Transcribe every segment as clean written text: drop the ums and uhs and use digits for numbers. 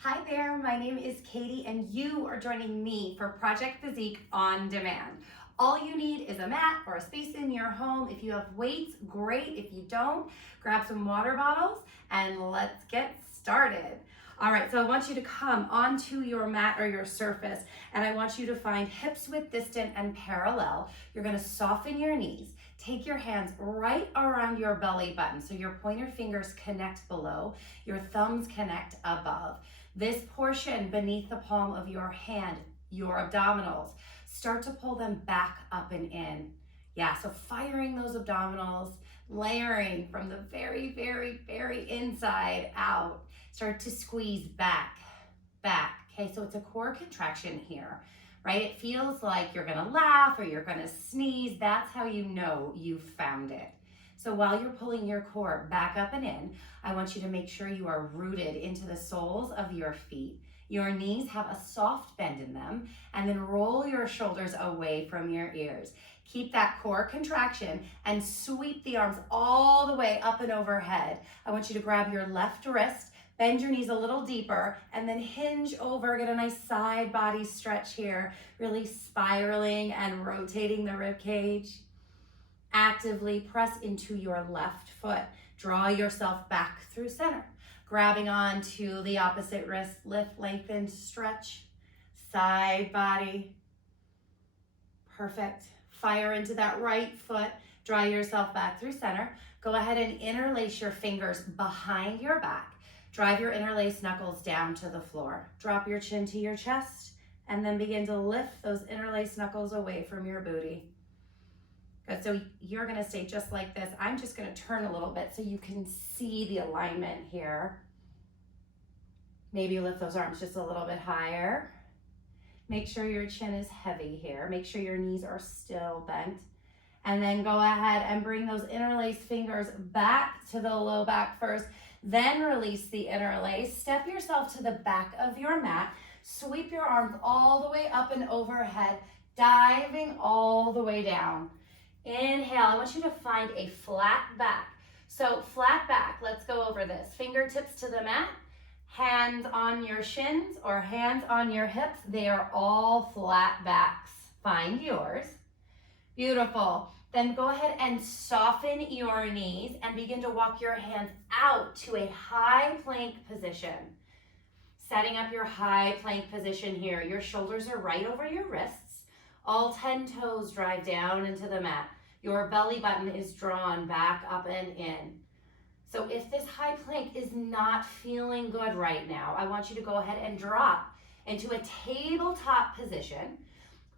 Hi there, my name is Katie and you are joining me for Project Physique on Demand. All you need is a mat or a space in your home. If you have weights, great. If you don't, grab some water bottles and let's get started. All right, so I want you to come onto your mat or your surface and I want you to find hips width distant and parallel. You're gonna soften your knees. Take your hands right around your belly button so your pointer fingers connect below, your thumbs connect above. This portion beneath the palm of your hand, your abdominals, start to pull them back up and in. Yeah, so firing those abdominals, layering from the very, very, very inside out. Start to squeeze back, back. Okay, so it's a core contraction here, right? It feels like you're gonna laugh or you're gonna sneeze. That's how you know you've found it. So while you're pulling your core back up and in, I want you to make sure you are rooted into the soles of your feet. Your knees have a soft bend in them, and then roll your shoulders away from your ears. Keep that core contraction and sweep the arms all the way up and overhead. I want you to grab your left wrist, bend your knees a little deeper, and then hinge over. Get a nice side body stretch here, really spiraling and rotating the rib cage. Actively press into your left foot. Draw yourself back through center. Grabbing onto the opposite wrist, lift, lengthen, stretch, side body. Perfect. Fire into that right foot. Draw yourself back through center. Go ahead and interlace your fingers behind your back. Drive your interlaced knuckles down to the floor. Drop your chin to your chest and then begin to lift those interlaced knuckles away from your booty. Good, so you're gonna stay just like this. I'm just gonna turn a little bit so you can see the alignment here. Maybe lift those arms just a little bit higher. Make sure your chin is heavy here. Make sure your knees are still bent. And then go ahead and bring those interlaced fingers back to the low back first, then release the interlace. Step yourself to the back of your mat. Sweep your arms all the way up and overhead, diving all the way down. Inhale, I want you to find a flat back. So flat back, let's go over this. Fingertips to the mat, hands on your shins or hands on your hips. They are all flat backs. Find yours. Beautiful. Then go ahead and soften your knees and begin to walk your hands out to a high plank position. Setting up your high plank position here. Your shoulders are right over your wrists. All 10 toes drive down into the mat. Your belly button is drawn back up and in. So if this high plank is not feeling good right now, I want you to go ahead and drop into a tabletop position.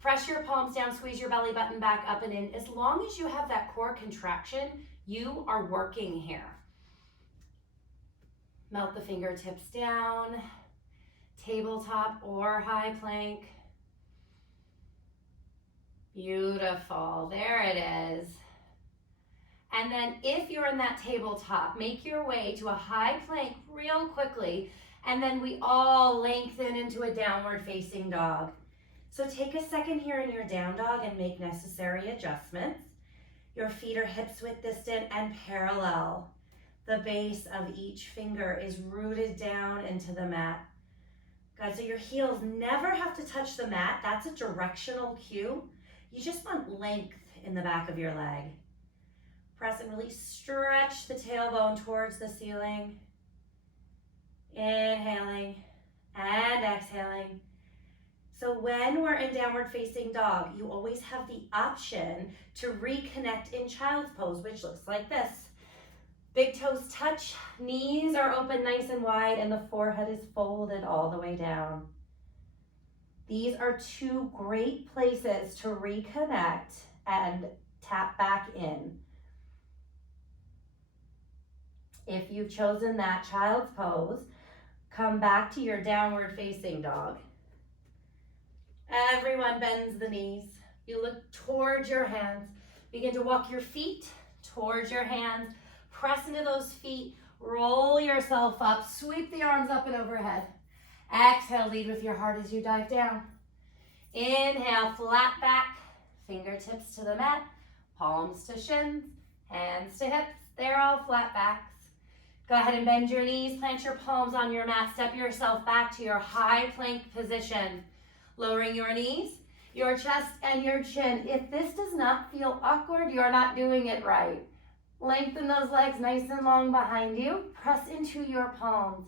Press your palms down, squeeze your belly button back up and in. As long as you have that core contraction, you are working here. Melt the fingertips down, tabletop or high plank. Beautiful, there it is. And then if you're in that tabletop, make your way to a high plank real quickly, and then we all lengthen into a downward facing dog. So take a second here in your down dog and make necessary adjustments. Your feet are hips width distant and parallel. The base of each finger is rooted down into the mat. Good, so your heels never have to touch the mat. That's a directional cue. You just want length in the back of your leg. Press and really stretch the tailbone towards the ceiling. Inhaling and exhaling. So when we're in downward facing dog, you always have the option to reconnect in child's pose, which looks like this. Big toes touch, knees are open nice and wide, and the forehead is folded all the way down. These are two great places to reconnect and tap back in. If you've chosen that child's pose, come back to your downward facing dog. Everyone bends the knees. You look towards your hands. Begin to walk your feet towards your hands. Press into those feet. Roll yourself up. Sweep the arms up and overhead. Exhale, lead with your heart as you dive down. Inhale, flat back. Fingertips to the mat. Palms to shins. Hands to hips. They're all flat backs. Go ahead and bend your knees, plant your palms on your mat, step yourself back to your high plank position. Lowering your knees, your chest, and your chin. If this does not feel awkward, you're not doing it right. Lengthen those legs nice and long behind you. Press into your palms.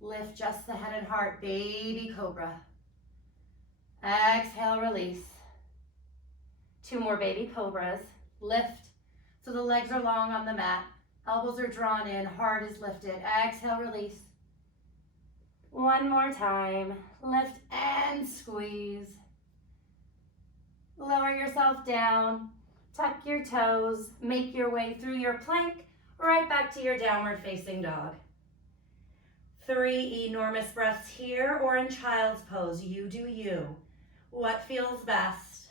Lift just the head and heart, baby cobra. Exhale, release. 2 more baby cobras. Lift so the legs are long on the mat. Elbows are drawn in, heart is lifted. Exhale, release. 1 more time. Lift and squeeze. Lower yourself down. Tuck your toes. Make your way through your plank, right back to your downward facing dog. 3 enormous breaths here or in child's pose. You do you. What feels best?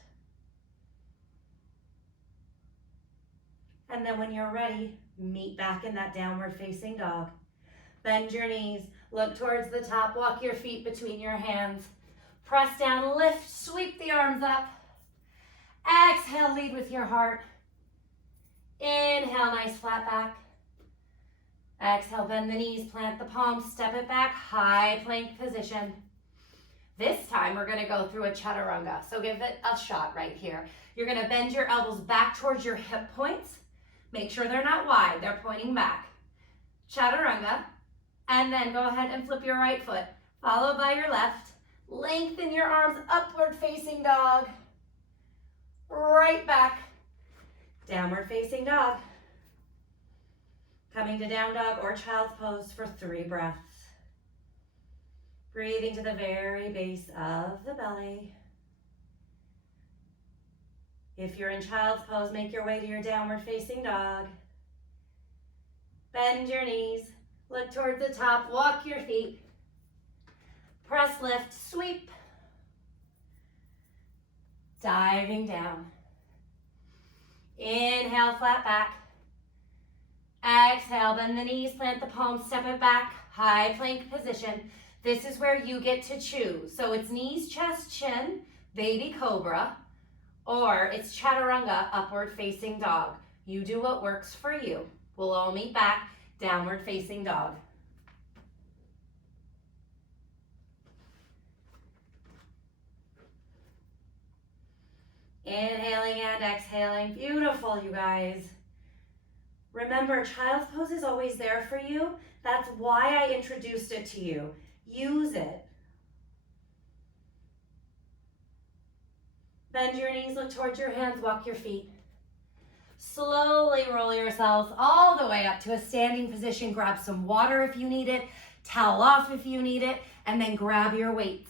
And then when you're ready, meet back in that downward facing dog. Bend your knees, look towards the top, walk your feet between your hands. Press down, lift, sweep the arms up. Exhale, lead with your heart. Inhale, nice flat back. Exhale, bend the knees, plant the palms, step it back, high plank position. This time we're gonna go through a Chaturanga, so give it a shot right here. You're gonna bend your elbows back towards your hip points. Make sure they're not wide, they're pointing back. Chaturanga, and then go ahead and flip your right foot, followed by your left. Lengthen your arms, upward facing dog. Right back, downward facing dog. Coming to down dog or child's pose for 3 breaths. Breathing to the very base of the belly. If you're in child's pose, make your way to your downward facing dog. Bend your knees, look toward the top, walk your feet. Press, lift, sweep. Diving down. Inhale, flat back. Exhale, bend the knees, plant the palms, step it back, high plank position. This is where you get to choose. So it's knees, chest, chin, baby cobra, or it's Chaturanga, upward facing dog. You do what works for you. We'll all meet back, downward facing dog. Inhaling and exhaling. Beautiful, you guys. Remember, child's pose is always there for you. That's why I introduced it to you. Use it. Bend your knees, look towards your hands, walk your feet. Slowly roll yourselves all the way up to a standing position. Grab some water if you need it, towel off if you need it, and then grab your weights.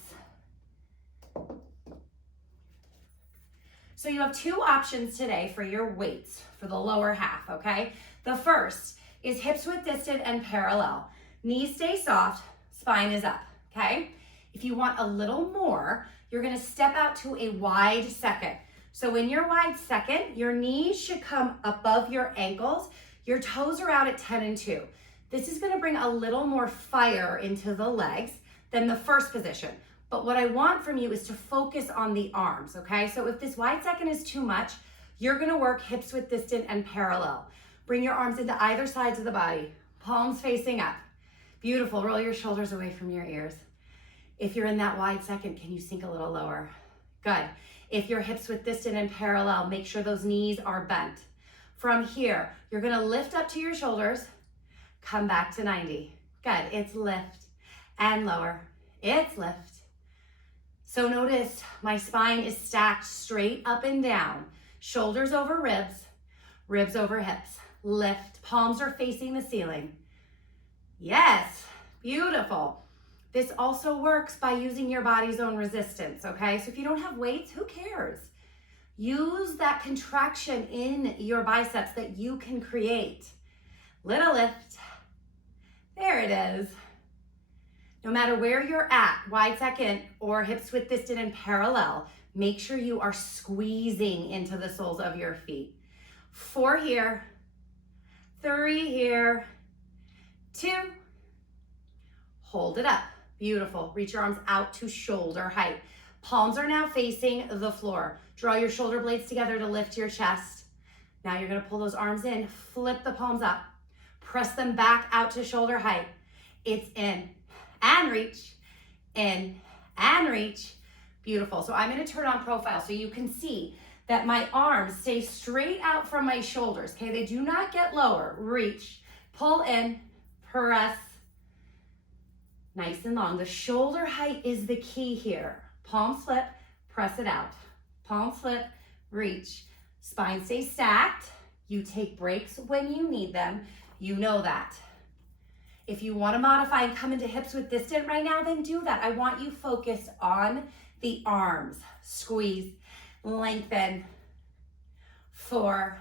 So you have 2 options today for your weights for the lower half, okay? The first is hips width distant and parallel. Knees stay soft, spine is up, okay? If you want a little more, you're gonna step out to a wide second. So in your wide second, your knees should come above your ankles. Your toes are out at 10 and 2. This is gonna bring a little more fire into the legs than the first position. But what I want from you is to focus on the arms, okay? So if this wide second is too much, you're gonna work hips width distant and parallel. Bring your arms into either sides of the body, palms facing up. Beautiful, roll your shoulders away from your ears. If you're in that wide second, can you sink a little lower? Good. If your hips width distant and parallel, make sure those knees are bent. From here, you're gonna lift up to your shoulders, come back to 90. Good, it's lift and lower, it's lift. So notice my spine is stacked straight up and down. Shoulders over ribs, ribs over hips. Lift, palms are facing the ceiling. Yes, beautiful. This also works by using your body's own resistance, okay? So if you don't have weights, who cares? Use that contraction in your biceps that you can create. Little lift. There it is. No matter where you're at, wide second or hips width distant and parallel, make sure you are squeezing into the soles of your feet. 4 here, 3 here, 2. Hold it up. Beautiful. Reach your arms out to shoulder height. Palms are now facing the floor. Draw your shoulder blades together to lift your chest. Now you're going to pull those arms in, flip the palms up. Press them back out to shoulder height. It's in and reach, in and reach. Beautiful. So I'm going to turn on profile so you can see that my arms stay straight out from my shoulders. Okay, they do not get lower. Reach, pull in, press. Nice and long. The shoulder height is the key here. Palm slip, press it out. Palm slip, reach. Spine stays stacked. You take breaks when you need them. You know that. If you want to modify and come into hips with distant right now, then do that. I want you focused on the arms. Squeeze, lengthen. 4,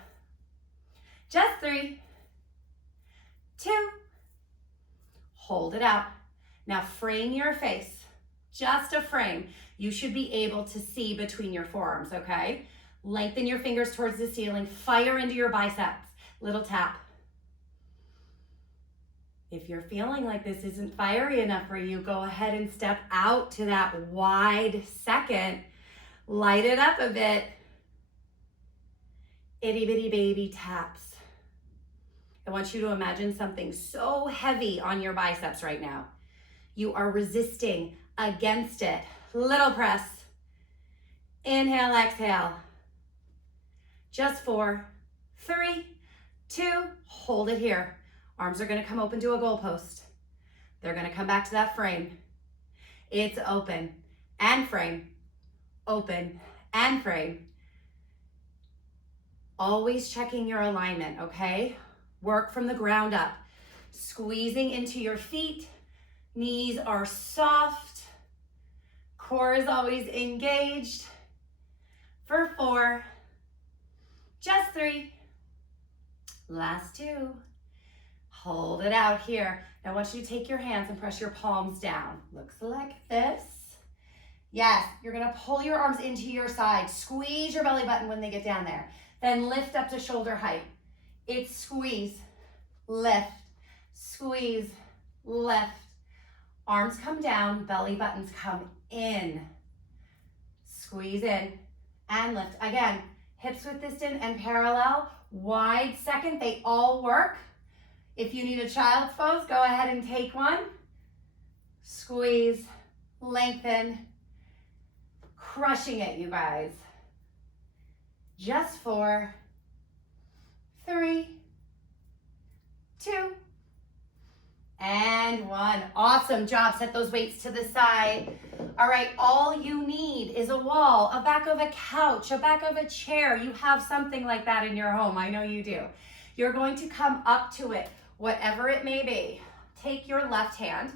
just 3, 2, hold it out. Now frame your face, just a frame. You should be able to see between your forearms, okay? Lengthen your fingers towards the ceiling, fire into your biceps, little tap. If you're feeling like this isn't fiery enough for you, go ahead and step out to that wide second. Light it up a bit. Itty bitty baby taps. I want you to imagine something so heavy on your biceps right now. You are resisting against it. Little press. Inhale, exhale. Just 4, 3, 2, hold it here. Arms are gonna come open to a goalpost. They're gonna come back to that frame. It's open and frame, open and frame. Always checking your alignment, okay? Work from the ground up. Squeezing into your feet. Knees are soft. Core is always engaged. For 4, just 3, last 2. Hold it out here. Now I want you to take your hands and press your palms down. Looks like this. Yes, you're gonna pull your arms into your side. Squeeze your belly button when they get down there. Then lift up to shoulder height. It's squeeze, lift, squeeze, lift. Arms come down, belly buttons come in. Squeeze in and lift. Again, hips width distant and parallel. Wide second, they all work. If you need a child's pose, go ahead and take one. Squeeze, lengthen. Crushing it, you guys. Just 4, 3, 2, and 1. Awesome job. Set those weights to the side. All right, all you need is a wall, a back of a couch, a back of a chair. You have something like that in your home. I know you do. You're going to come up to it, whatever it may be. Take your left hand,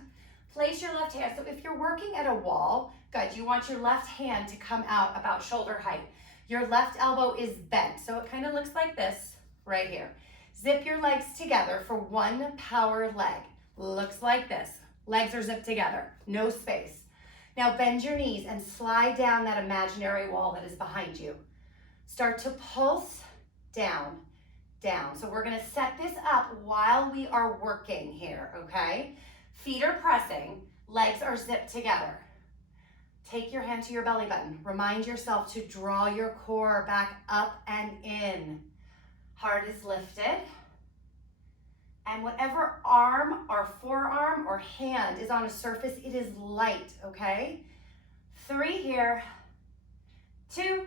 place your left hand. So if you're working at a wall, good, you want your left hand to come out about shoulder height. Your left elbow is bent, so it kind of looks like this right here. Zip your legs together for one power leg. Looks like this. Legs are zipped together, no space. Now bend your knees and slide down that imaginary wall that is behind you. Start to pulse down, down. So we're gonna set this up while we are working here, okay? Feet are pressing, legs are zipped together. Take your hand to your belly button. Remind yourself to draw your core back up and in. Heart is lifted. And whatever arm or forearm or hand is on a surface, it is light, okay? 3 here, 2,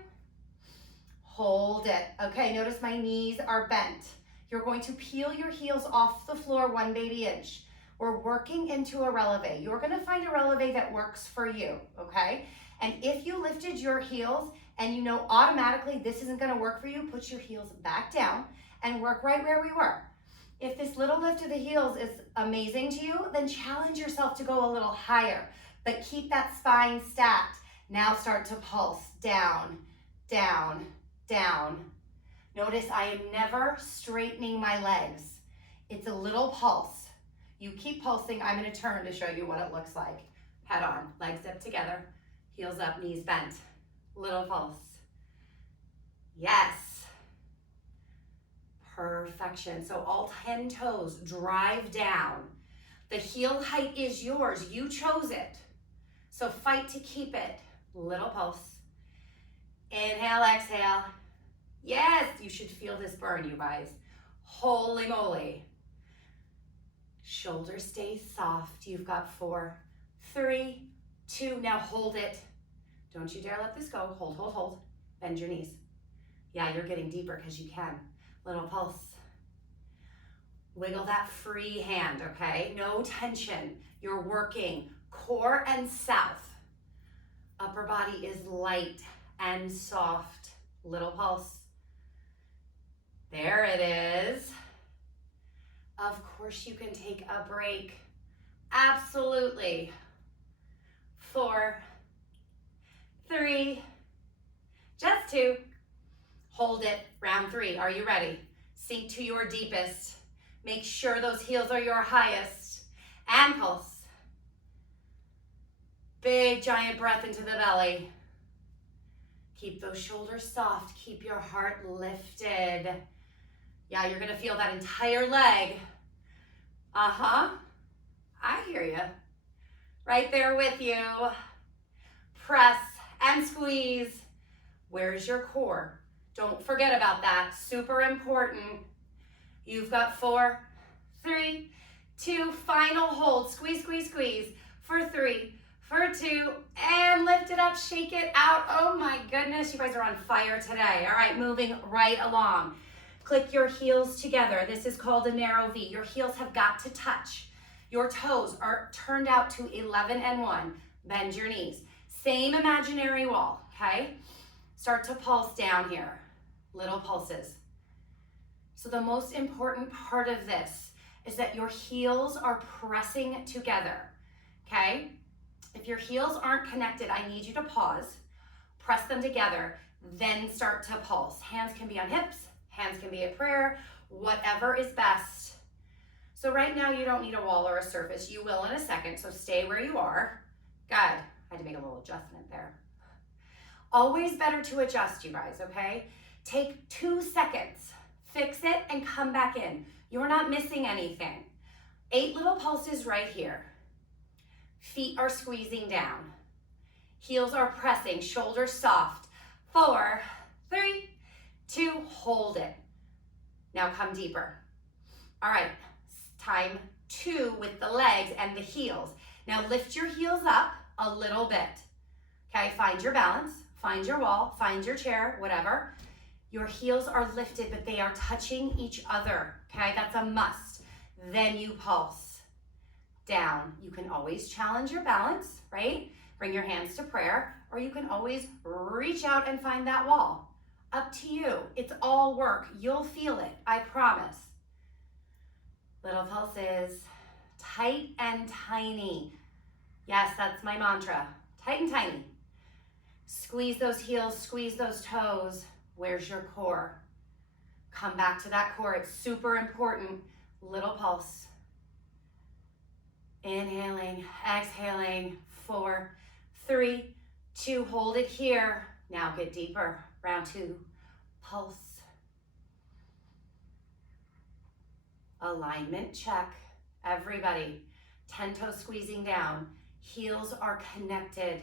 hold it. Okay, notice my knees are bent. You're going to peel your heels off the floor 1 baby inch. We're working into a releve. You're gonna find a releve that works for you, okay? And if you lifted your heels and you know automatically this isn't gonna work for you, put your heels back down and work right where we were. If this little lift of the heels is amazing to you, then challenge yourself to go a little higher, but keep that spine stacked. Now start to pulse down, down, down. Notice I am never straightening my legs. It's a little pulse. You keep pulsing. I'm going to turn to show you what it looks like. Head on, legs zipped together, heels up, knees bent. Little pulse. Yes. Perfection. So all 10 toes drive down. The heel height is yours. You chose it. So fight to keep it. Little pulse. Inhale, exhale. Yes, you should feel this burn, you guys. Holy moly. Shoulders stay soft. You've got 4, 3, 2. Now hold it. Don't you dare let this go. Hold, hold, hold. Bend your knees. Yeah, you're getting deeper because you can. Little pulse. Wiggle that free hand, okay? No tension. You're working core and south. Upper body is light and soft. Little pulse. There it is. Of course you can take a break. Absolutely. 4, 3, just 2. Hold it. Round 3. Are you ready? Sink to your deepest. Make sure those heels are your highest. And pulse. Big giant breath into the belly. Keep those shoulders soft. Keep your heart lifted. Yeah, you're gonna feel that entire leg. I hear you. Right there with you. Press and squeeze. Where's your core? Don't forget about that. Super important. You've got 4, 3, 2. Final hold. Squeeze, squeeze, squeeze. For 3, for 2, and lift it up, shake it out. Oh my goodness, you guys are on fire today. All right, moving right along. Click your heels together. This is called a narrow V. Your heels have got to touch. Your toes are turned out to 11 and 1. Bend your knees. Same imaginary wall, okay? Start to pulse down here. Little pulses. So the most important part of this is that your heels are pressing together, okay? If your heels aren't connected, I need you to pause, press them together, then start to pulse. Hands can be on hips, hands can be a prayer, whatever is best. So right now you don't need a wall or a surface. You will in a second, so stay where you are. Good. I had to make a little adjustment there. Always better to adjust, you guys, okay? Take 2 seconds, fix it, and come back in. You're not missing anything. 8 little pulses right here. Feet are squeezing down. Heels are pressing, shoulders soft. 4, 3, 2, hold it. Now come deeper. All right, time 2 with the legs and the heels. Now lift your heels up a little bit. Okay, find your balance, find your wall, find your chair, whatever. Your heels are lifted, but they are touching each other. Okay, that's a must. Then you pulse down. You can always challenge your balance, right? Bring your hands to prayer, or you can always reach out and find that wall. Up to you. It's all work. You'll feel it, I promise. Little pulses, tight and tiny. Yes, that's my mantra, tight and tiny. Squeeze those heels, squeeze those toes. Where's your core? Come back to that core, it's super important. Little pulse. Inhaling, exhaling, 4, 3, 2, hold it here. Now get deeper, round 2, pulse. Alignment check, everybody. 10 toes squeezing down, heels are connected,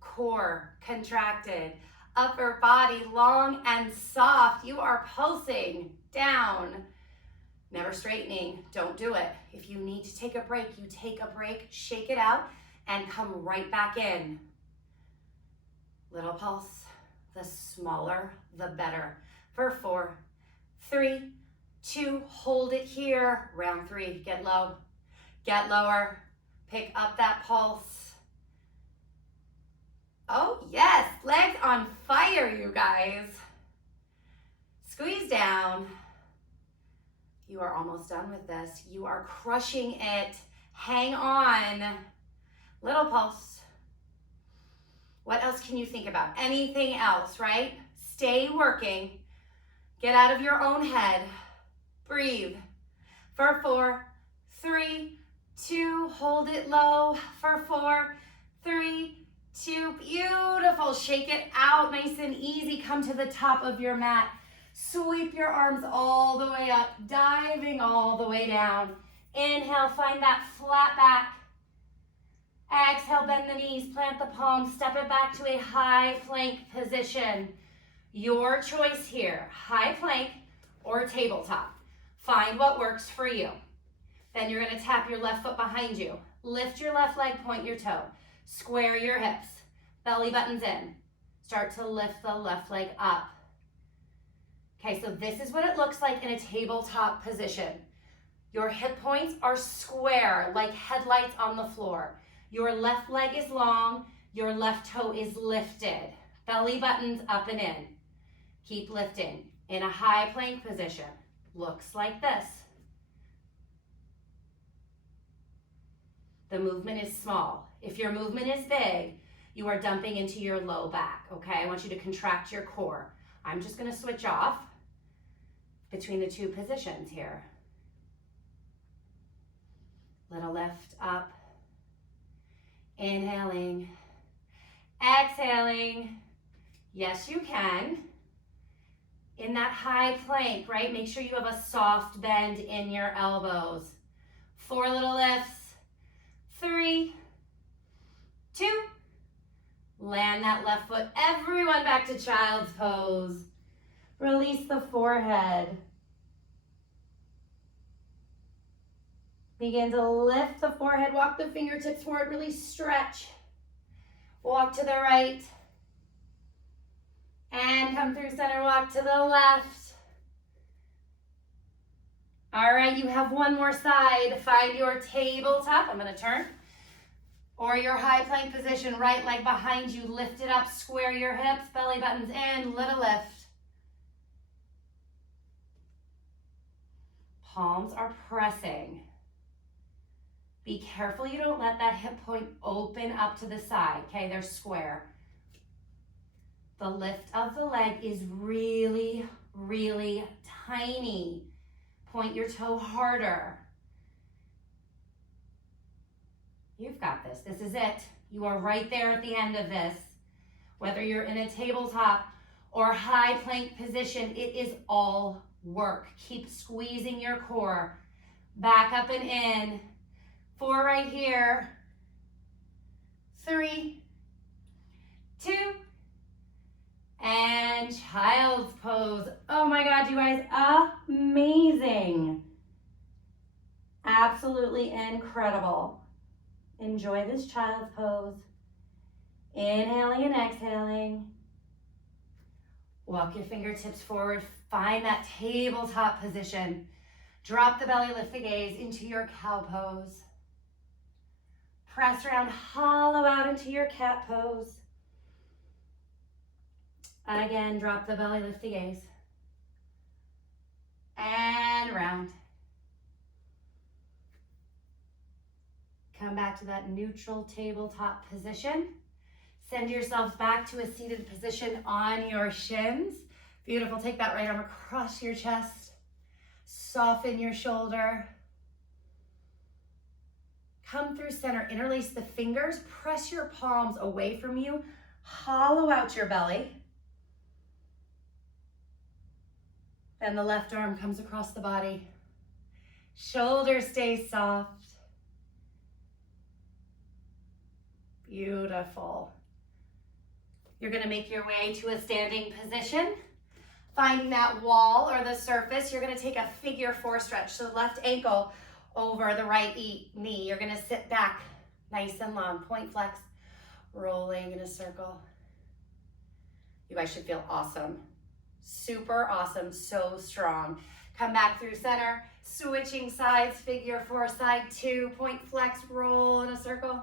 core contracted, upper body long and soft. You are pulsing down. Never straightening, don't do it. If you need to take a break, you take a break, shake it out, and come right back in. Little pulse, the smaller, the better. For 4, 3, 2, hold it here. Round 3, get low, get lower, pick up that pulse. Oh yes, legs on fire, you guys. Squeeze down. You are almost done with this. You are crushing it. Hang on. Little pulse. What else can you think about? Anything else, right? Stay working. Get out of your own head. Breathe. For 4, 3, 2, hold it low. For 4, 3, 2, beautiful. Shake it out nice and easy. Come to the top of your mat. Sweep your arms all the way up, diving all the way down. Inhale, find that flat back. Exhale, bend the knees, plant the palms, step it back to a high plank position. Your choice here, high plank or tabletop. Find what works for you. Then you're gonna tap your left foot behind you. Lift your left leg, point your toe. Square your hips, belly buttons in. Start to lift the left leg up. Okay, so this is what it looks like in a tabletop position. Your hip points are square, like headlights on the floor. Your left leg is long, your left toe is lifted. Belly buttons up and in. Keep lifting. In a high plank position, looks like this. The movement is small. If your movement is big, you are dumping into your low back, okay? I want you to contract your core. I'm just gonna switch off between the two positions here. Little lift up, inhaling, exhaling. Yes, you can. In that high plank, right? Make sure you have a soft bend in your elbows. 4 little lifts. 3, 2, land that left foot. Everyone back to child's pose. Release the forehead. Begin to lift the forehead, walk the fingertips forward, really stretch. Walk to the right. And come through center, walk to the left. All right, you have one more side. Find your tabletop. I'm gonna turn. Or your high plank position, right leg behind you. Lift it up, square your hips, belly buttons in, little lift. Palms are pressing. Be careful you don't let that hip point open up to the side, okay? They're square. The lift of the leg is really, really tiny. Point your toe harder. You've got this. This is it. You are right there at the end of this. Whether you're in a tabletop or high plank position, it is all work. Keep squeezing your core. Back up and in. 4 right here. 3, 2, and child's pose. Oh my God, you guys, amazing. Absolutely incredible. Enjoy this child's pose. Inhaling and exhaling. Walk your fingertips forward. Find that tabletop position. Drop the belly, lift the gaze into your cow pose. Press around, hollow out into your cat pose. Again, drop the belly, lift the gaze. And round. Come back to that neutral tabletop position. Send yourselves back to a seated position on your shins. Beautiful. Take that right arm across your chest. Soften your shoulder. Come through center. Interlace the fingers. Press your palms away from you. Hollow out your belly. Then the left arm comes across the body. Shoulders stay soft. Beautiful. You're gonna make your way to a standing position. Finding that wall or the surface, you're gonna take a figure 4 stretch. So left ankle over the right knee. You're gonna sit back nice and long. Point flex, rolling in a circle. You guys should feel awesome. Super awesome, so strong. Come back through center, switching sides, figure 4, side 2, point flex, roll in a circle.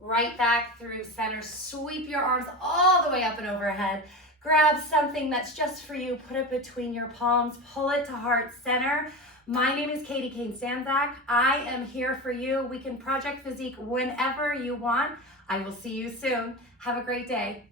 Right back through center, sweep your arms all the way up and overhead. Grab something that's just for you, put it between your palms, pull it to heart center. My name is Katie Kane-Stanzak. I am here for you. We can project physique whenever you want. I will see you soon. Have a great day.